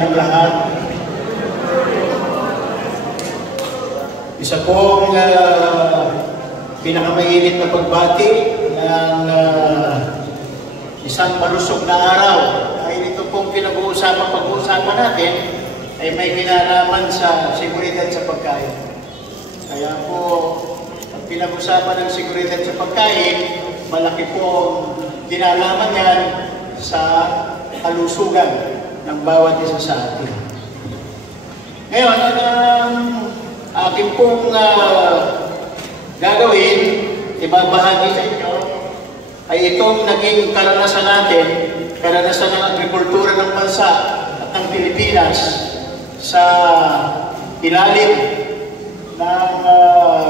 ating lahat. Isa pong pinakamainit na pagbati ng isang malusog na araw ay ito pong pag-uusapan natin ay may kinalaman sa seguridad sa pagkain. Kaya po, ang pinag-usapan ng seguridad sa pagkain, malaki po kinalaman yan sa kalusugan ng bawat isa sa atin. Ngayon, ang akin pong gagawin, ibabahagi sa inyo, ay itong naging karanasan natin, karanasan ng agrikultura ng bansa at ng Pilipinas sa ilalim ng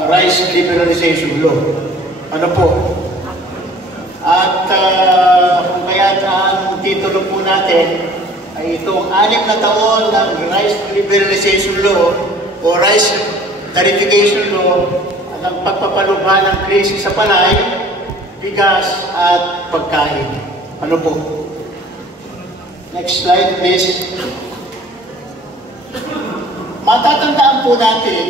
Rice Liberalization Law. Ano po? At kung kaya ang titulo po natin ay itong 6 na taon ng Rice Liberalization Law o Rice Tariffication Law at ang pagpapalubha ng krisis sa palay, bigas at pagkain. Ano po? Next slide, please. Matatandaan po natin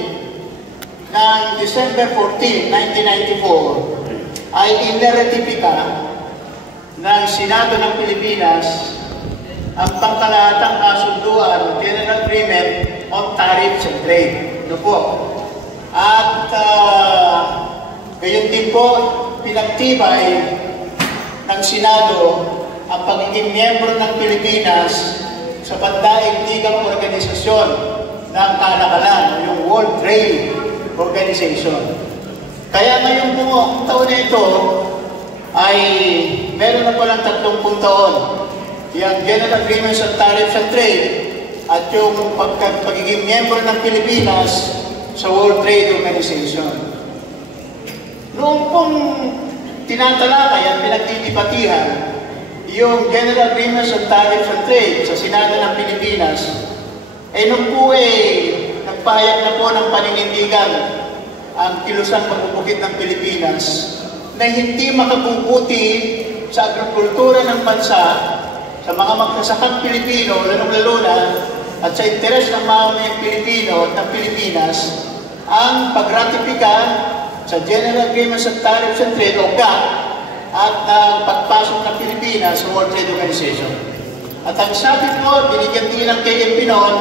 na December 14, 1994 ay iniretipika ng Senado ng Pilipinas ang pangkalahatang kasunduan, General Agreement on Tariffs and Trade. Ano po? At gayon din po, pinagtibay ng Senado ang pagiging miyembro ng Pilipinas sa Pandaigdigang Organisasyon ng Kalakalan, yung World Trade Organization. Kaya ngayon po, taon na ito ay meron na palang 30 taon. Yung General Agreements on Tariffs and Trade at yung pagiging miyembro ng Pilipinas sa World Trade Organization. Noong pong tinatalakay at pinagtitipatihan yung General Agreements on Tariffs and Trade sa Senado ng Pilipinas, nung po nagpahayag na po ng paninindigan ang kilusang pagpupukit ng Pilipinas na hindi makabubuti sa agrikultura ng bansa, sa mga magsasakang Pilipino, lalong-lalo na, at sa interes ng mamamayang Pilipino at ng Pilipinas, ang pagratifika sa General Agreements on Tariffs and Trade o GATT at ang pagpasok ng Pilipinas sa World Trade Organization. At ang sabi ko, binigyan din ng KMP noon,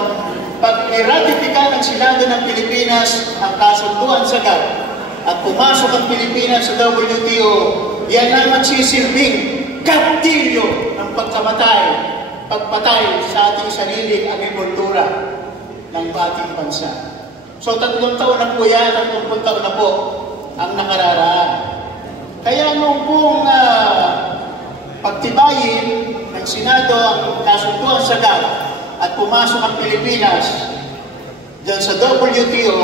pag niratifika ng Senado ng Pilipinas ang kasunduan sa GATT at pumasok ang Pilipinas sa WTO, yan ang magsisilbing gatilyo ng pagpatay sa ating sariling agrikultura ng ating bansa. So 3 taon na po yan, 30 taon na po ang nakararaan. Kaya nung pong pagtibayin ng Senado ang kasunduan sa GATT at pumasok ang Pilipinas dyan sa WTO,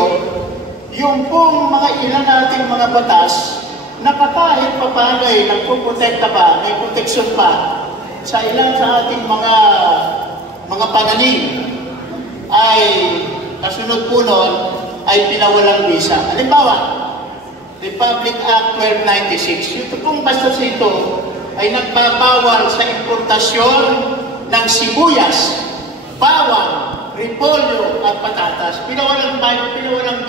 yung pong mga ilan nating mga batas na kahit papaano nagpuprotekta pa, may proteksyon pa sa ilan sa ating mga pananim ay kasunod po nun ay pinawalang bisa. Halimbawa, Republic Act 1296, ito pong bastos ito ay nagbabawal sa importasyon ng sibuyas, bawang, repolyo at patatas. Pinawalang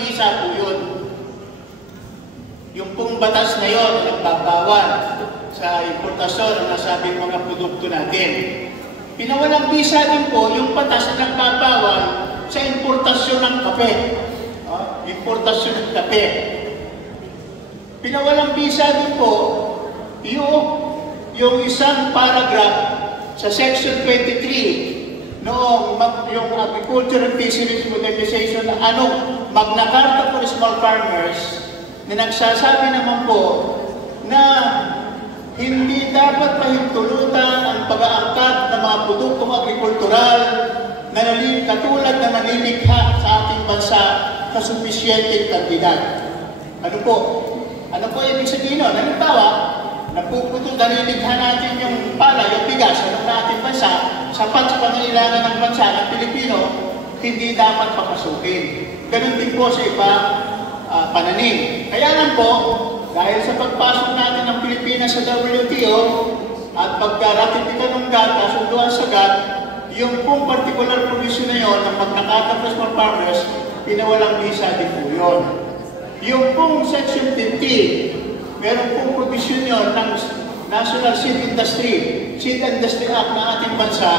bisa po yun. Yung pong batas na yun nagbabawal sa importasyon ng nasabing mga produkto natin. Pinawalang bisa din po yung batas na nagbabawal sa importasyon ng kape. Importasyon ng kape. Pinawalang bisa din po yung isang paragraph sa Section 23 noong yung Agriculture and Fisheries Modernization na Magna Carta for Small Farmers na nagsasabi naman po na hindi dapat pahintulutan ang pag-aangkat ng mga produktong agrikultural na katulad na nalilikha sa ating bansa sa sufisyenteng kantidad. Ano po ibig sabihin nun? Halimbawa, nalilikha natin yung palay, yung bigas ng ating bansa, sapat sa pangailangan ng bansa ng Pilipino, hindi dapat papasukin. Ganun din po sa ibang pananim. Kaya lang po, dahil sa pagpasok natin ng Pilipinas sa WTO at pagka-ratifika ng GATT, kasunduan sa GATT, yung pong particular provision na yun, ng Magna Carta for Small Farmers, pinawalang visa din po yun. Yung pong Section 50, meron pong provision yun ng National Seed Industry Act ng ating bansa.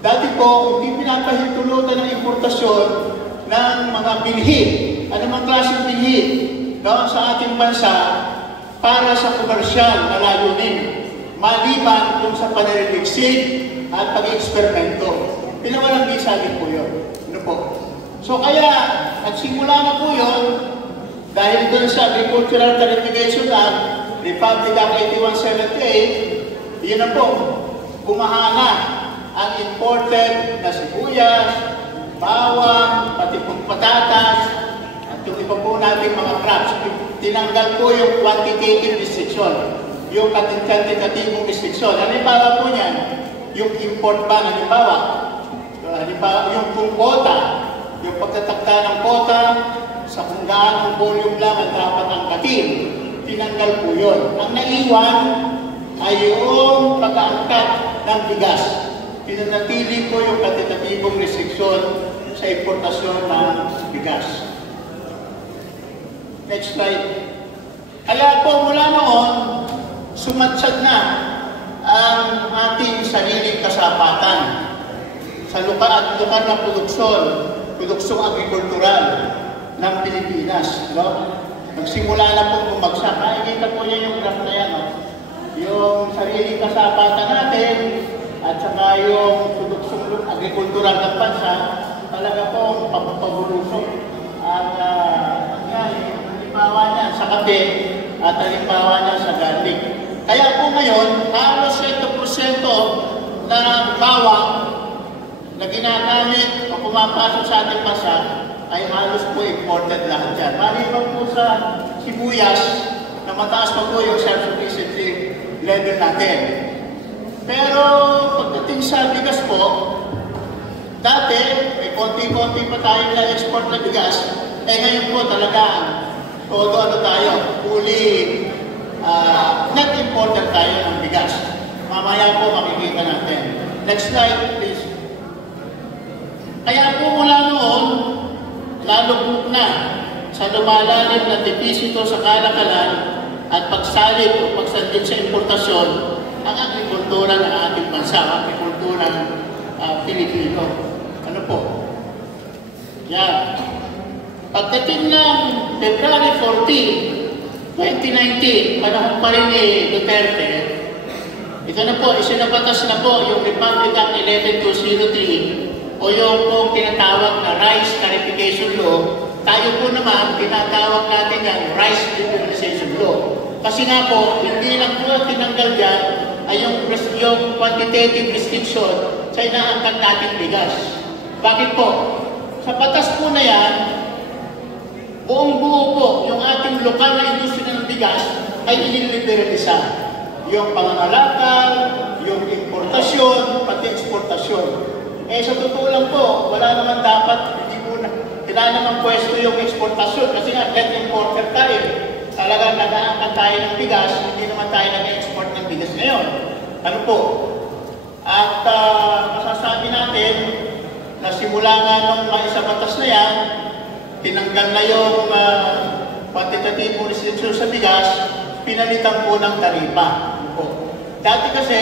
Dati po, hindi pinapahintulutan ng importasyon ng mga binhi, anumang klaseng binhi, no, sa ating bansa para sa komersyal na layunin, maliban kung sa pananaliksik at pag-eksperimento. Pinawalang visa din po yun. Ano po? So kaya, nagsimula na po yun dahil doon sa Agricultural Tarification Act, Republic Act 8178, yun na po, bumahana ang imported na sibuyas, bawang, pati pong patatas, at yung iba po nating mga crops. Tinanggal po yung quantitative restriction, yung quantitative restriction. Halimbawa po niyan, yung import ban, halimbawa, yung pong quota, yung pagtatakda ng quota, sa kung gaano volume lang ang dapat angkatin, tinanggal po yun. Ang naiwan ay yung pag-aangkat ng bigas. Pinanatili po yung quantitative restriction sa importasyon ng bigas. Next slide. Kaya po mula noon, sumatsad na ang ating sariling kasapatan sa lokal na produksyong agrikultural ng Pilipinas. No? Nagsimula na pong bumagsak. Nakikita po niya yung graph na yan. No? Yung sariling kasapatan natin at saka yung produksyong agrikultural ng bansa, talaga pong papabulusok. At halimbawa niya sa kape at halimbawa niya sa garlic. Kaya po ngayon, halos 7% ng bawang na ginagamit o pumapasok sa ating bansa ay halos po imported lahat yan. Maliban po sa sibuyas na mataas pa po yung self-sufficiency level natin. Pero pagdating sa bigas po, dati may konti-konti pa tayong na-export na bigas. Ngayon po talaga todo ano tayo, fully net importer tayo ng bigas. Mamaya po makikita natin. Next slide, please. Kaya po mula noon, lalugmok na sa lumalalim na depisito sa kalakalan at pagsalit o pagsandin sa importasyon ang agrikultura ng ating bansa, ang agrikultura ng Pilipino. Ano po? Yan. Pagdating ng February 14, 2019, panahon pa rin ni Duterte, ito na po, isinabatas na po yung Republic Act 11203 o yung pong tinatawag na Rice Tarification Law. Tayo po naman, tinatawag natin yan Rice Liberalization Law. Kasi nga po, hindi lang po tinanggal dyan ay yung quantitative restriction sa inaangkat nating bigas. Bakit po? Sa batas po na yan, buong buo po, yung ating lokal na industriya ng bigas ay iniliberalisa. Yung pangangalakal, yung importasyon, pati eksportasyon. Sa totoo lang po, wala naman dapat, wala naman pwesto yung eksportasyon kasi nga, net importer tayo. Talagang nag-aangkat tayo ng bigas, hindi naman tayo nag-export ng bigas ngayon. Ano po? At masasabi natin na simula nga nung maisa batas na yan, tinanggal na yung quantitative restriction sa bigas, pinalitan po ng taripa. Ano po? Dati kasi,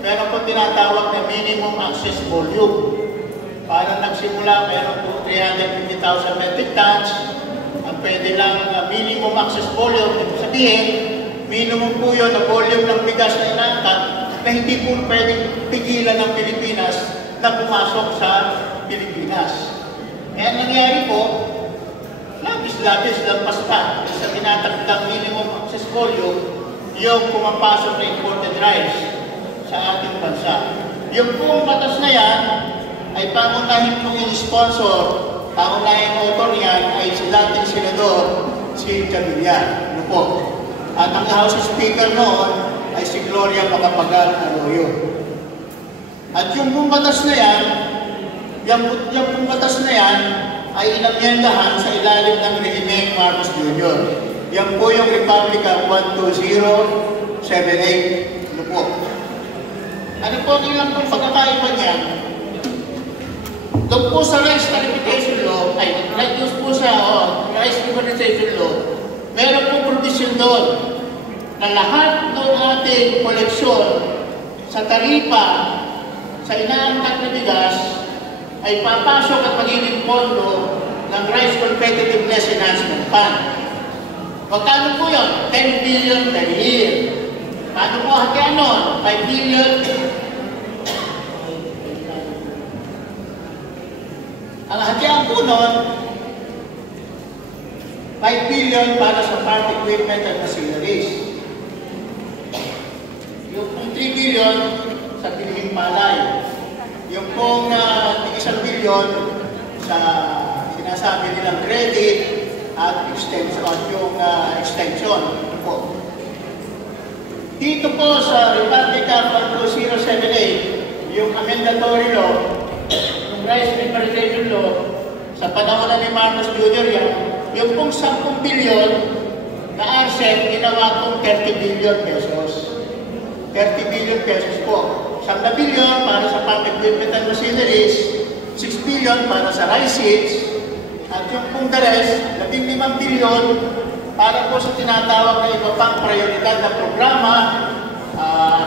meron po tinatawag na minimum access volume. Parang nagsimula, meron po 350,000 metric tons. Ang pwede lang minimum access volume, ito sabihin, minimum po yun na volume ng bigas na inaangkat na hindi po pwedeng pigilan ng Pilipinas na pumasok sa Pilipinas. Ang nangyari po, labis-labis lang basta sa tinatakdang minimum access volume yung pumapasok na imported rice sa ating bansa. Yung pong batas na yan ay pangunahin pong yung sponsor, pangunahing author yan ay si dating senador, si Cavilla. Ano po? At ang House Speaker noon ay si Gloria Macapagal Arroyo. At yung pong batas na yan, yung pong batas na yan ay inamyendahan sa ilalim ng Rehimeng Marcos Jr. Yan po yung Republic Act 12078. Ano po? Ano po ang ilang pong pagkakaiba niya? Doon po sa rice tarification law, doon po sa rice liberalization law, meron po provision doon na lahat ng ating koleksyon sa taripa sa inaangkat na bigas ay papasok at magiging pondo ng Rice Competitiveness Enhancement Fund. Magkano po yun? 10 billion per year. Paano po hatian nun? 5 billion. Ang hatian po nun, 5 billion para sa farm equipment and machineries. Yung 3 billion sa pinihing palay. Yung pong 1 billion sa sinasabi nilang credit at extension, yung extension. Po. Dito po sa Republic Act 2078, yung amendatory law, yung rice liberalization law, sa panahon na ni Marcos Jr. yung pong 10 billion na RCEP, ginawa pong 30 billion pesos. 30 billion pesos po. 10 billion para sa farm equipment and machineries, 6 billion para sa rice seeds, at yung pong the rest, 15 billion para po sa tinatawag na iba pang prioridad na programa,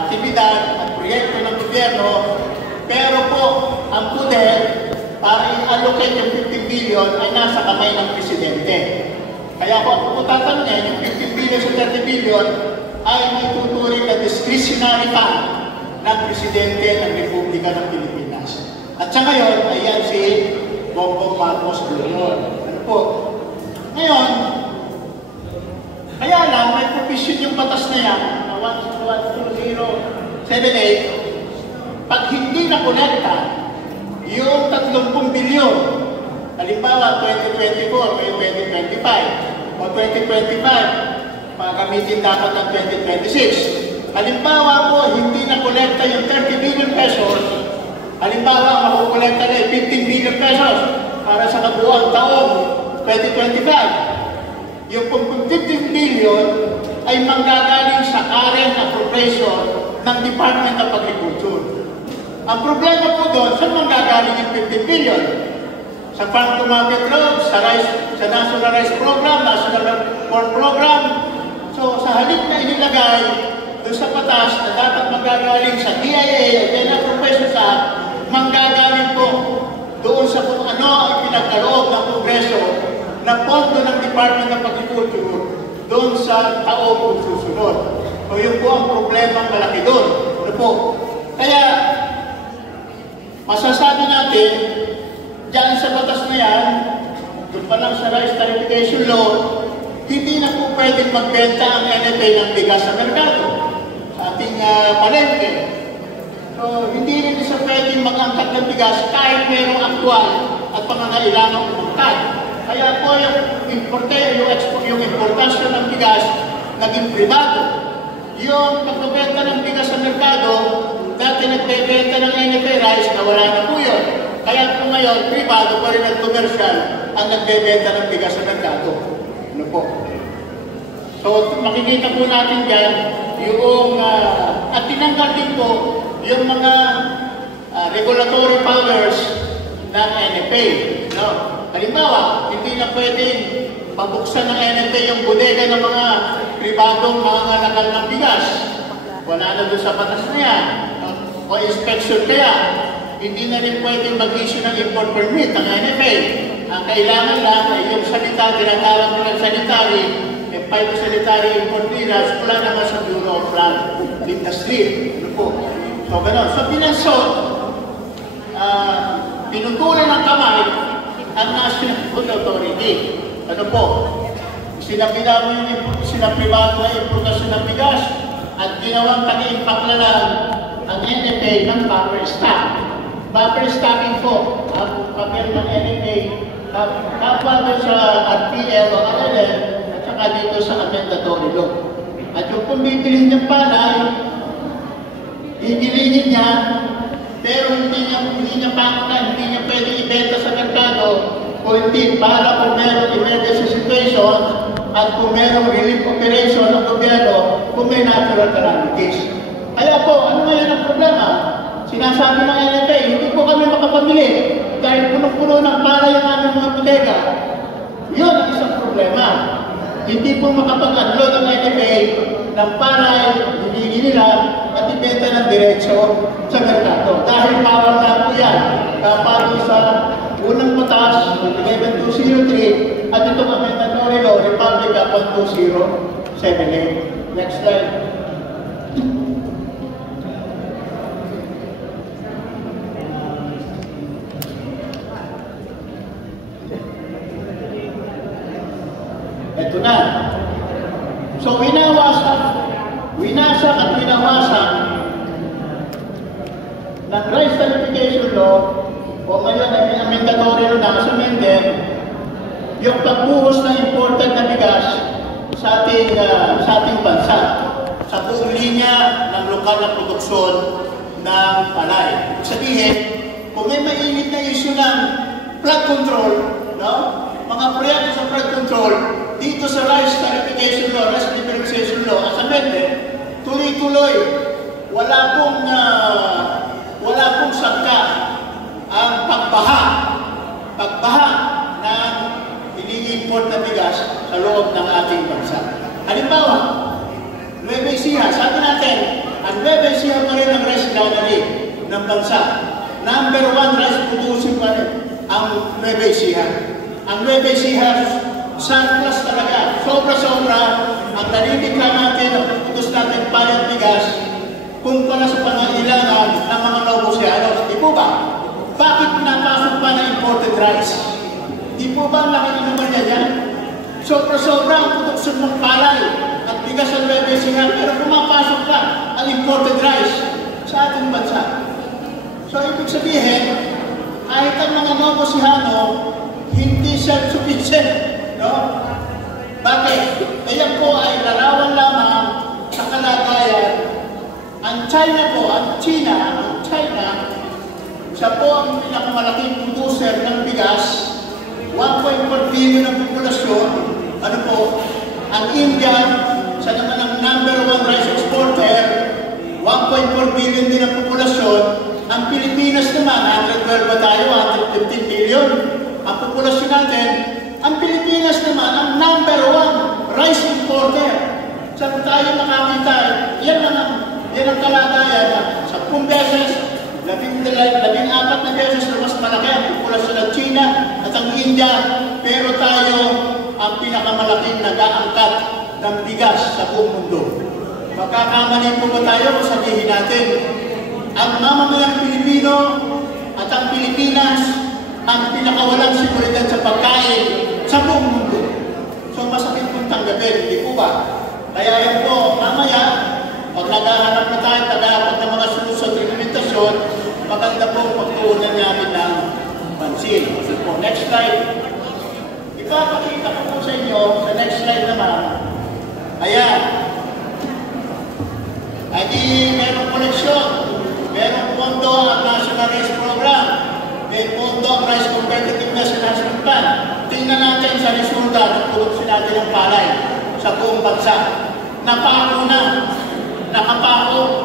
aktibidad at proyekto ng gobyerno. Pero po, ang poder para i-allocate yung 15 billion ay nasa kamay ng Presidente. Kaya po, kung tatanungin, yung 15 billion sa 30 billion ay ituturing na discretionary fund ng Presidente ng Republika ng Pilipinas. At sa ngayon, ayan si Bongbong Marcos Jr. Ano po? Ngayon, kaya lang, may provision yung batas na yan, 12078, pag hindi na-kolekta, yung 30 bilyon, halimbawa 2024 o 2025, o 2025, magamitin dapat ng 2026. Halimbawa po, hindi na-kolekta yung 30 billion pesos, halimbawa, makukolekta na yung 15 billion pesos para sa kabuuan taong 2025. Yung 15 billion ay manggagaling sa current appropriation ng Department of Agriculture. Ang problema po doon, saan manggagaling yung 15 billion? Sa Farm to Market Road, sa National Rice Program, National Corn Program. So, sa halip na inilagay doon sa batas na dapat manggagaling sa DIA o General Appropriations Act, manggagaling po doon sa kung ano ang pinagkaloob ng Kongreso na pondo ng Department of Agriculture doon sa taong susunod. So yun po ang problema malaki doon. Ano po? Kaya, masasabi natin, dyan sa batas na yan, doon pa lang sa rice tarification law, hindi na po pwedeng magbenta ang NFA ng bigas sa merkado, sa ating palengke. So, hindi rin isa pwedeng mag-angkat ng bigas kahit merong aktual at pangangailangang umangkat. Kaya po yung importasyon ng bigas naging privado. Yung pagbebenta ng bigas sa merkado, dati nagbebenta ng NFA rice na wala na po yun. Kaya po ngayon, privado pa rin at commercial ang nagbebenta ng bigas sa merkado. Ano po? So, makikita po natin dyan yung, at tinanggal din po yung mga regulatory powers ng NFA. No? Halimbawa, hindi na pwedeng pabuksan ng NFA yung bodega ng mga pribadong mga nakal ng bigas. Wala na doon sa batas na yan. O inspection kaya. Hindi na rin pwedeng mag-issue ng import permit ng NFA. Ang kailangan lang ay yung salita, tinatawag ng sanitary, phytosanitary import clearance, wala naman sa Bureau of Land Industry. Ano po? So, gano'n. So, pinansot, pinutulan ng kamay ang National Food Authority. Ano po? Sinabihan mo yung sinapribado na importasyon ng bigas at ginawang tag-impact na lang ang NFA ng buffer stock. Buffer stocking po, ang papel ng NFA, kapwa doon sa RTL o RLL at saka dito sa amendatory law. At yung pumibili niyang palay, igilihin niya, pero hindi niya pangunan, hindi niya pwede ibenta sa merkado o hindi para kung meron emergency situation at kung meron relief operation ng gobyerno kung may natural calamities. Kaya Kaya po, ano ngayon ang problema? Sinasabi ng NFA, hindi po kami makapamili dahil punong-puno ng palay ang aming mga bodega. Yun ang isang problema. Hindi po makapag-unload ang NFA ng palay, binigyan nila at ibenta ng diretso sa merkado. Dahil bawal na po yan. Kapag sa unang batas, 11203, at itong amendatory law, Republic 12078. Next slide. Ito na. So, winasak at winawasak ng rice certification law o ngayon ay amendatory law na sa amendment yung pagbuhos ng imported na bigas sa ating bansa sa buong linya ng lokal na produksyon ng palay. Sabihin, kung may mainit na issue ng flood control, no? Mga proyekto sa flood control, dito sa rice certification law, rice liberalization law, as amended, tuloy-tuloy, wala pong sagka ang pagbaha ng ini-import na bigas sa loob ng ating bansa. Halimbawa, Nueva Ecija, sabi natin, ang Nueva Ecija pa rin ang rice granary ng bansa. Number 1 rice producing pa rin ang Nueva Ecija. Ang Nueva Ecija, surplus talaga. Sobra-sobra ang nalilika natin, ang puputos natin palang bigas kumpara sa pangailangan ng mga Novosianos. Di po ba? Bakit pinapasok pa na imported rice? Di po ba ang laki naman niya yan? Sobra-sobra ang produksyon ng palay at bigas ang Nueva Ecija, pero pumapasok pa ang imported rice sa ating bansa. So, ibig sabihin, kahit ang mga Novosiano, hindi self-sufficient. No? Bakit? Kaya po ay larawan lamang sa kalagayan. Ang China, siya po ang pinakamalaking producer ng bigas, 1.4 billion ang populasyon. Ano po? Ang India, siya naman ang number 1 rice exporter, 1.4 billion din ang populasyon. Ang Pilipinas naman, 112 ba tayo? 115 billion ang populasyon natin. Ang Pilipinas naman ang number 1 rice importer. Saan tayo makakita? Yan ang kalagayan na 10 beses, 14 na beses na mas malaki ang populasyon ng China at ang India, pero tayo ang pinakamalaking nag-aangkat ng bigas sa buong mundo. Magkakamali po ba tayo kung sabihin natin ang mamamayang Pilipino at ang Pilipinas ang pinakawalang seguridad sa pagkain sa buong mundo? So masakit pong tanggapin, hindi po ba? Kaya yan po, mamaya, pag naghahanap na tayo, tagahapat ng mga solusyon at implementasyon, maganda po pagtuunan namin ng pansin. So po, next slide. Ipapakita ko po sa inyo, sa next slide naman, ayan. Ay di, merong koleksyon, merong pondo ang National Rice Program, may pondo ang Rice Competitiveness Enhancement Plan. Tingnan natin sa resulta ng produksyon natin ng palay sa buong bansa. Nakapako.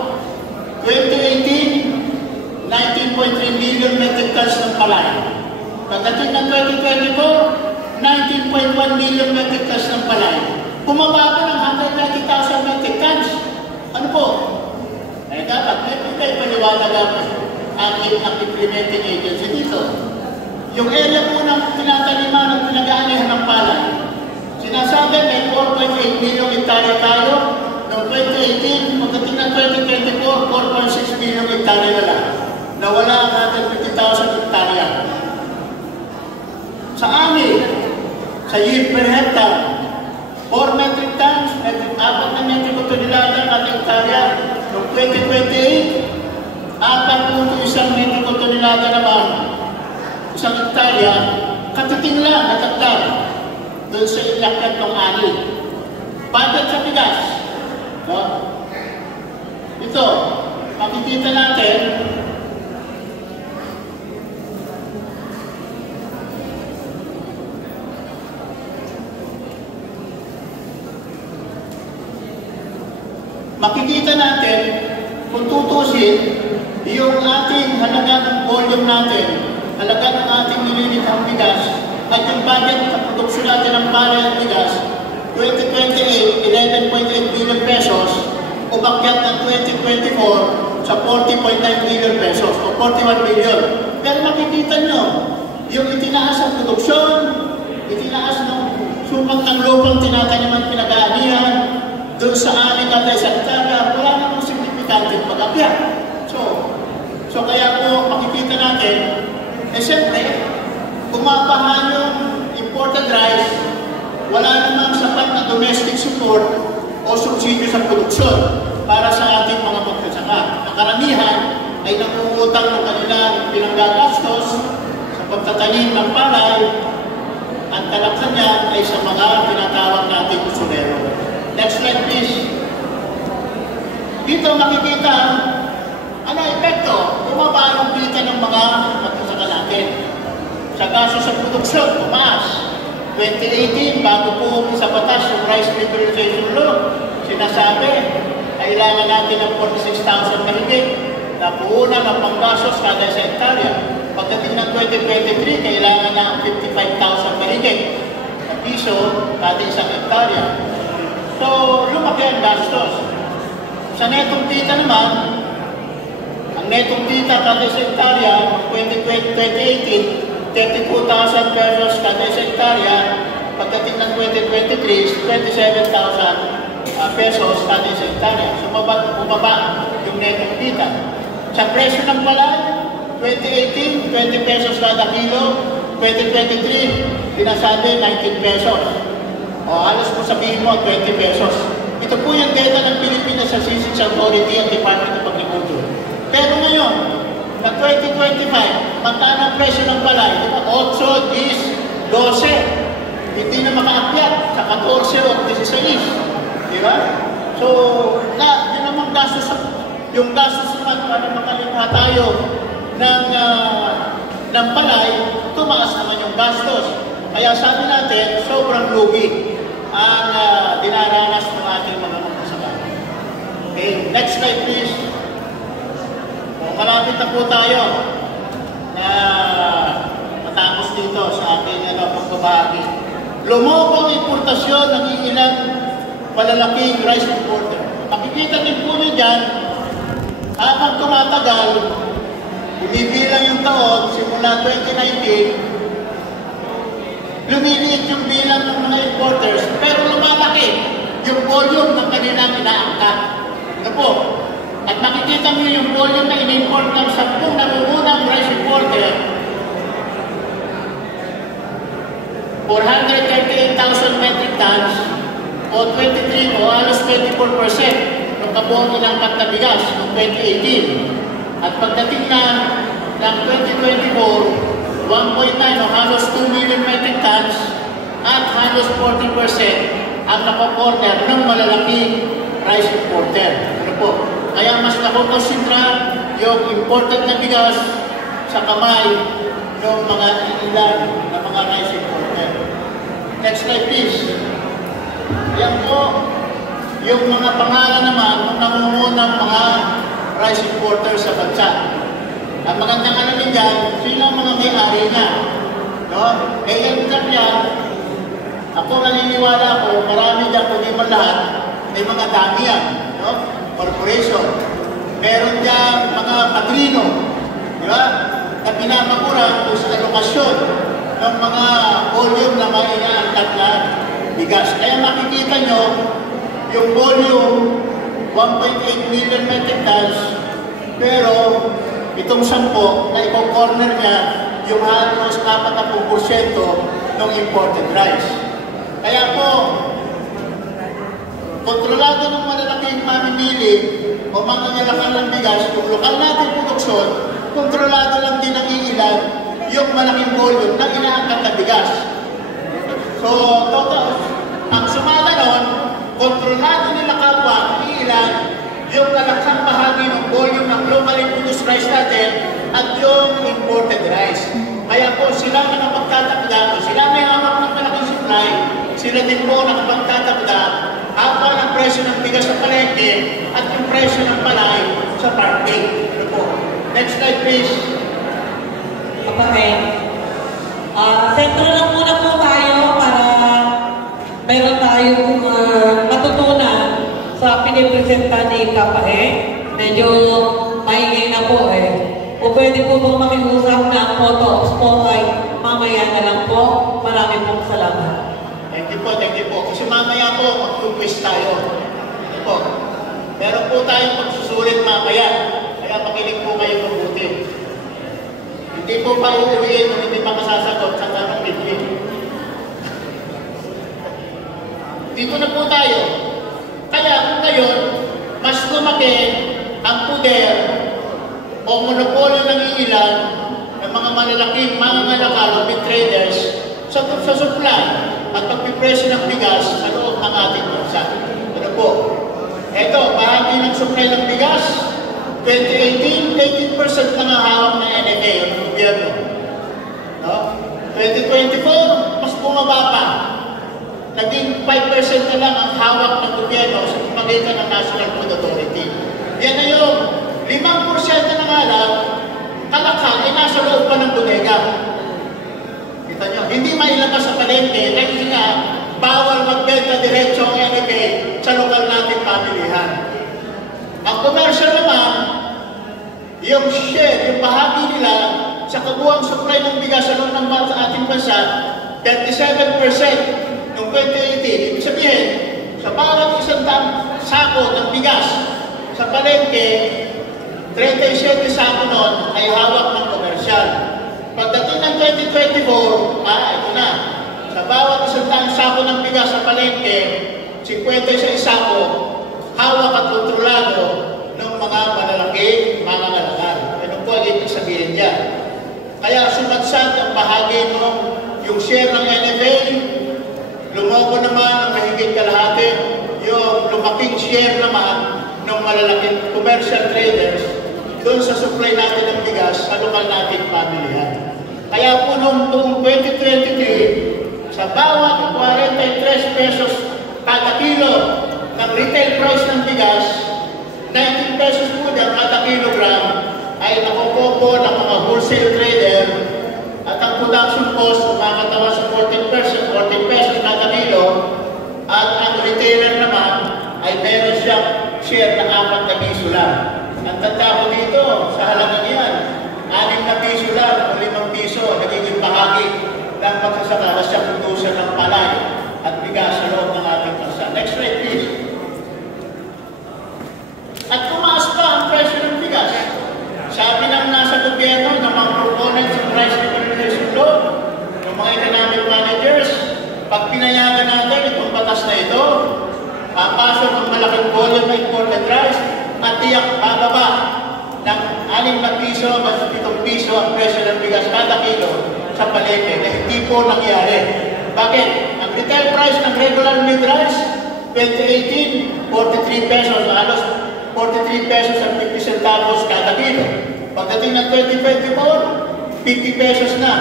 2018, 19.3 million metric tons ng palay. Pagdating ng 2024, 19.1 million metric tons ng palay. Bumaba pa ng 190,000 metric tons. Ano po? Eh dapat, may paliwanag ang implementing agency dito. Yung area po ng tinataniman at pinag-aanihan ng palay, sinasabi may 4.8 million hektarya tayo. Noong 2018, pagdating ng 2024, 4.6 million hektarya na lang. Nawala ang 150,000 hektarya. Sa amin, sa yield per hectare, 4 metric tons, 4 na metric tonelada at hektarya. Noong 2028, 4.1 metric tonelada naman, isang hektarya, katiting lang natagdag doon sa ilakat ng ani. Budget sa bigas. No? Ito, makikita natin, kung tutusin, yung ating halaga ng volume natin, halaga ng ating nililithang bigas, at yung budget sa produksyon natin ng palay at bigas, 2028, 11.8 billion pesos, umakyat ng 2024 sa 40.9 billion pesos o 41 billion. Pero makikita nyo, yung itinaas ang produksyon, itinaas ng sukat ng lupang tinataniman pinag-aanihan, doon sa amin kada isang taga, wala namang signifikanteng pag-akyat. So kaya po makikita natin, siyempre, bumabahan yung imported rice, wala namang sapat na domestic support o subsidyo sa produksyon para sa ating mga magsasaka. Ang karamihan ay nangungutang ng kanilang pinanggagastos sa pagtatanim ng palay at kalaksan niya ay sa mga tinatawag nating usurero. Next slide please. Dito makikita ano epekto? Bumaba yung kita ng mga magsasaka natin. Sa kaso sa produksyon, tumaas. 2018, bago po sa batas yung Rice Liberalization Law, sinasabi, kailangan natin ng 46,000 mahigit na puhunan ng panggasos kada sa hektarya. Pagdating ng 2023, kailangan na 55,000 mahigit na piso kada isang hektarya. So, lumaki ang gastos. Sa netong kita naman, ang netong kita kada sa hektarya, 2018, 32,000 pesos kada sa hektarya, pagdating ng 2023, 27,000 pesos kada sa hektarya. So, bumaba yung netong kita. Sa presyo ng palay, 2018, 20 pesos kada kilo, 2023, pinasabi 19 pesos. O halos po sabihin mo, 20 pesos. Ito po yung data ng Pilipinas sa Statistics Authority at Department of Agriculture. Pero ngayon, na 2025, magkano ang presyo ng palay? Diba? 8, 10, 12. Hindi na makaakyat sa 14 o 16. Diba? So, yun naman gastos, yung gastos naman para makalimha tayo ng palay, tumaas naman yung gastos. Kaya sabi natin, sobrang lugi ang dinaranas ng ating mga magsasaka. Okay, next slide please. Malapit na po tayo na matapos dito sa aking pagbabahagi. Lumoko ang importasyon ng ilang malalaking rice importer. Makikita din po nyo dyan, habang tumatagal, bumibilang yung taon, simula 2019, lumiliit yung bilang ng mga importers, pero lumalaki yung volume ng kanilang inaangkat. Ano po? At makikita nyo yung volume na in-import ng 10 nangungunang rice importer, 438,000 metric tons o 23 o halos 24% ng kabuong inangkat na bigas noong 2018. At pagdating na ng 2024, 1.9 o halos 2 million metric tons at halos 40% ang nakakorner ng malalaking rice importer. Ano po? Kaya mas nakokonsentra yung imported na bigas sa kamay ng mga ilan na mga rice importer. Next slide please. Yan po yung mga pangalan naman ng nangungunang mga rice importer sa bansa. Ang magandang alamin dyan, sino ang mga may-ari na? No? Yan yan. Ako naniniwala ko, marami dyan, kundi man lahat, may mga dami yan. No? Corporation. Meron dyan mga padrino, di ba? Na pinapakura sa alokasyon ng mga volume na mga inaangkat na bigas. Kaya makikita nyo, yung volume, 1.8 million metric tons, pero itong 10 na i-corner niya yung halos 40% ng imported rice. Kaya po, kontrolado ng malalaking mamimili o mga ngalakal ng bigas, kung lokal natin produksyon, kontrolado lang din ang iilan yung malaking volume na inaangkat na bigas. So, total, ang sumala nun, kontrolado nila kapwa ang iilan yung nalaksang bahagi ng volume ng locally produced rice natin at yung imported rice. Kaya po sila nakapagtatakda, sila may hawak ng malaking supply, sila din po nakapagtatakda habang ang presyo ng bigas sa palengke at yung presyo ng palay sa farm gate. Ano po? Next slide please. Okay. Sentro lang muna po tayo para meron tayong matutunan sa pinipresenta ni Kapahe. Medyo maingay na po O pwede po bang makiusap na photos po ay mamaya na lang po. Maraming pong salamat. Thank you po. Kasi mamaya po, mag-quiz tayo. Ano po? Meron po tayong pagsusulit mamaya. Kaya makinig po kayo mabuti. Hindi po pa uuwiin kung hindi makasasagot sa tanong ninyo. Dito na po tayo. Kaya ngayon, mas lumaki ang puder o monopolyo ng ilan ng mga malalaking mangangalakal o traders sa supply at pagpipresyo ng bigas sa loob ng ating bansa. Ano po? Ito, bahagi ng supply ng bigas, 2018, 18% lang ang hawak ng NFA o ng gobyerno. No? 2024, mas bumaba pa. Naging 5% na lang ang hawak ng gobyerno sa pamagitan ng National Food Authority. Yan na yung 5% na nga lang, kalakal ay nasa loob pa ng bodega. Kita nyo, hindi mailabas sa palengke, kasi nga, bawal magbenta diretso ang NFA sa lokal nating pamilihan. Ang commercial naman, yung share, yung bahagi nila sa kabuang supply ng bigas sa loob ng ating bansa, 37% noong 2018. Ibig sabihin, sa bawat isang sako ng bigas sa palengke, 37 sako noon ay hawak ng komersyal. Pagdating ng 2024, ito na. Sa bawat isang sako ng bigas sa palengke, 56 sako hawak at kontrolado ng mga malalaking mangangalakal. Ano po ang ibig sabihin niya? Kaya sumadsad ang bahagi mo, yung share ng NFA, lumobo naman ang mahigit kalahati, yung lumaking share naman ng malalaking commercial traders doon sa supply natin ng bigas sa lokal nating pamilihan. Kaya po noong 2023, sa bawat 43 pesos kada kilo ng retail price ng bigas, 19 pesos po dyan kada kilogram ay nakukupo ng mga wholesale trader at ang production cost makakatawa sa 14 pesos kada kilo at ang retailer naman ay meron siyang share na 4 na piso lang. Ang tanda ko dito, sa halagang yan, 6 na piso lang o 5 piso, nagiging bahagi ng magsasaka na siya producer ng palay at bigas sa loob ng ating bansa. Next slide, please. At tumaas pa ang presyo ng bigas. Sabi ng nasa gobyerno, ng mga proponents ng price regulation law, ng mga economic managers, pag pinayagan natin itong batas na ito, papasok ng malaking volume ng imported rice at tiyak bababa ng 6 na piso mas 7 piso ang presyo ng bigas kada kilo sa palengke na hindi po nangyari. Bakit? Ang retail price ng regular milled rice, 2018, 43 pesos, halos 43 pesos at 50 centavos kada kilo. Pagdating ng 2024, 50 pesos na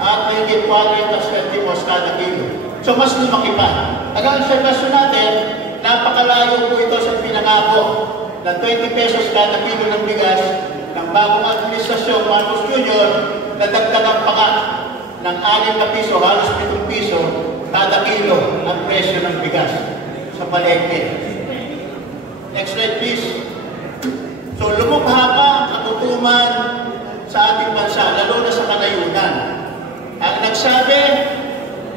at mahigit 40 centavos kada kilo. So mas lumaki pa. Ang observasyon natin, napakalayo po ito sa pinangako na 20 pesos kada kilo ng bigas ng bagong administrasyon Marcos Jr. na dagdagan pa nga ng 6 na piso, halos 7 piso kada kilo ang presyo ng bigas sa palengke. Next slide please. So lumubha pa ang kagutuman sa ating bansa, lalo na sa kanayunan. Ang nagsabi,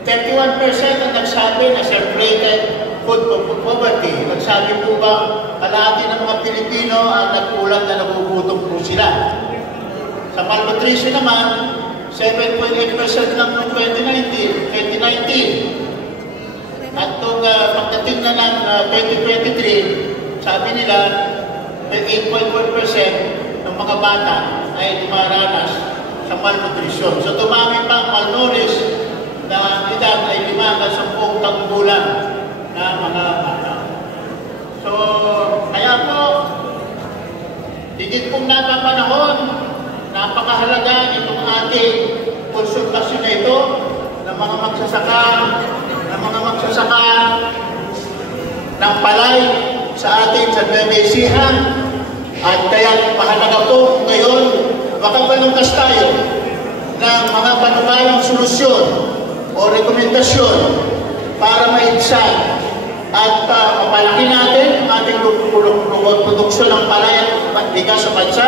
31% ang nagsabi na self-rated food poverty. Nagsabi po ba, kalahati ng mga Pilipino ang nagkulang na nagugutom po sila. Sa malnutrition naman, 7.8% lang noong 2019. At nung pagdating na ng 2023, sabi nila, 8.1% ng mga bata ay dumaranas sa malnutrition. So dumami pa ang malnourished na edad ay 5 hanggang 10 taong gulang na mga bata. So, kaya po, higit pong napapanahon, napakahalaga itong ating konsultasyon na ito ng mga magsasaka ng palay sa ating sa Nueva Ecija, At kaya mahalaga po ngayon, makapanungkas tayo ng mga panukalang solusyon o rekomendasyon para maibsan at mapalaki natin ang ating produksyon ng palay at bigas sa bansa,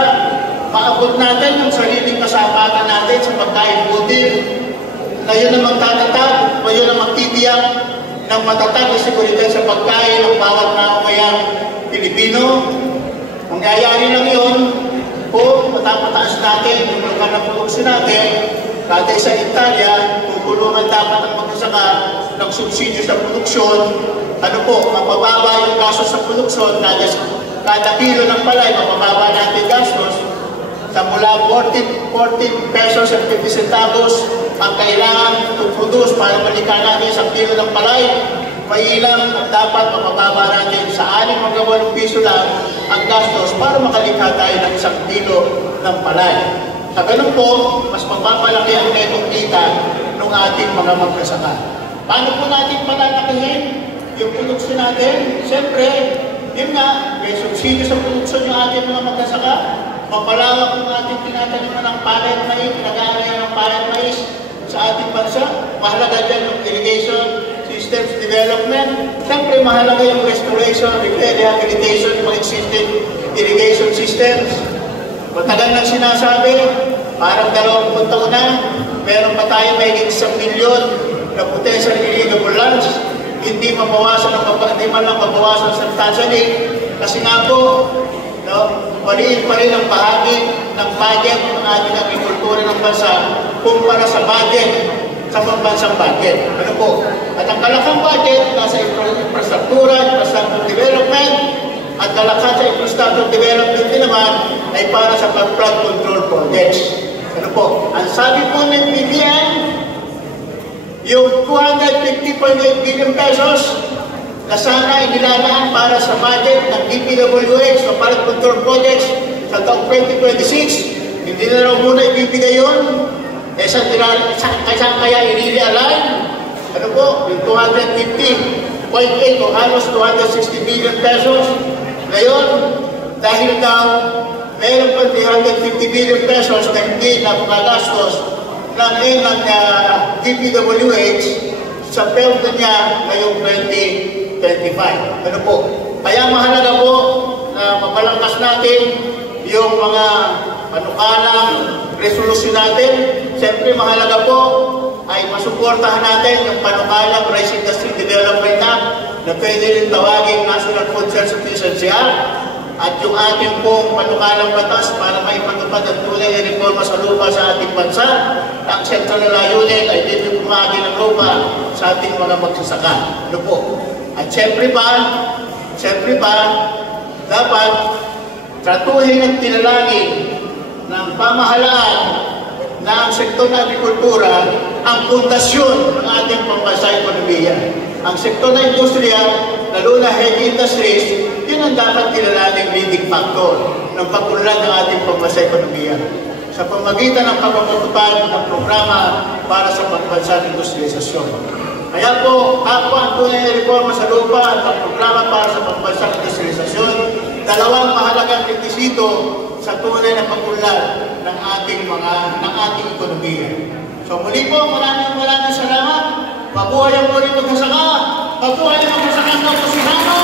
maabot natin ang sariling kasapatan natin sa pagkain butil, na yun ang magtatatag, o yun ang magtitiyak ng matatag na seguridad sa pagkain ng bawat mamamayang Pilipino. Mangyayari lang yun kung matapataas natin yung lugar ng produksyon natin. Dati sa Italia, tutulungan dapat ang magsasaka ng subsidyo sa produksyon. Ano po, mapababa yung gastos sa produksyon. Kada kilo ng palay, mapababa natin gastos. Sa mula 14 pesos at 50 centavos ang kailangan to produce para malikha natin sa kilo ng palay. Mailang dapat mapababa natin sa 6 piso lang ang gastos para makalikha tayo ng 1 kilo ng palay. Sa ganun po, mas mapapalaki ang netong kita ng ating mga magsasaka. Paano po natin palalakihin yung produksyon natin? Siyempre, yun nga, may subsidyo sa produksyon yung ating mga magsasaka. Mapalawak yung ating tinataniman ng palay at mais, pinag-aarayan ng palay at mais sa ating bansa. Mahalaga dyan yung irrigation systems development. Siyempre, mahalaga yung restoration, repair, rehabilitation ng existing irrigation systems. Matagal nang sinasabi, parang 20 taon na, meron pa tayo may 1 milyon na potential irrigable lands. Hindi man lang mabawasan substantially. Kasi nga po, maliit pa rin ang bahagi ng budget ng ating agrikultura ng bansa kumpara sa budget sa pambansang budget. Ano po? At ang kalakang budget nasa infrastruktura, infrastructure development, at kalakhan sa infrastructure development din naman ay para sa flood control projects. Ano po? Ang sabi po ng BBM, yung 250.8 billion pesos na sana inilalaan para sa budget ng DPWH o flood control projects sa taong 2026, hindi na raw muna ibibigay yun. Saan kaya i-realign? Ano po? Yung 250.8 o halos 260 billion pesos. Ngayon, dahil daw mayroon pa 350 billion pesos na hindi na magagastos ng DPWH sa periodo niya ngayong 2025. Ano po? Kaya mahalaga po na mapalangkas natin yung mga panukalang resolusyon natin. Siyempre, mahalaga po ay masuportahan natin yung panukalang Rice Industry Development Act na pwede rin tawagin National Food Self-Sufficiency Act at yung ating pong panukalang batas para maipatupad ang tunay na reforma sa lupa sa ating bansa. Ang sentro na layunin ay din yung kumagi ng lupa sa ating mga magsasaka. Ano po? At siyempre pa, dapat tratuhin at tinalangin ng pamahalaan na ang sektor ng agrikultura ang pundasyon ng ating pambansang ekonomiya. Ang sektor ng industriya, lalo na heavy industries, yun ang dapat kilalaning leading factor ng pag-unlad ng ating pambansang ekonomiya sa pamagitan ng pagpapatupad ng programa para sa pambansang industrialisasyon. Kaya po, kapwa ang tunay na reforma sa lupa at ang programa para sa pambansang industrialisasyon, dalawang mahalagang rekisito sa tunay na pag-unlad ng ating ekonomiya. So muli po, maraming salamat. Mabuhay ang muli magsasaka. Mabuhay ang magsasaka ng Posihano.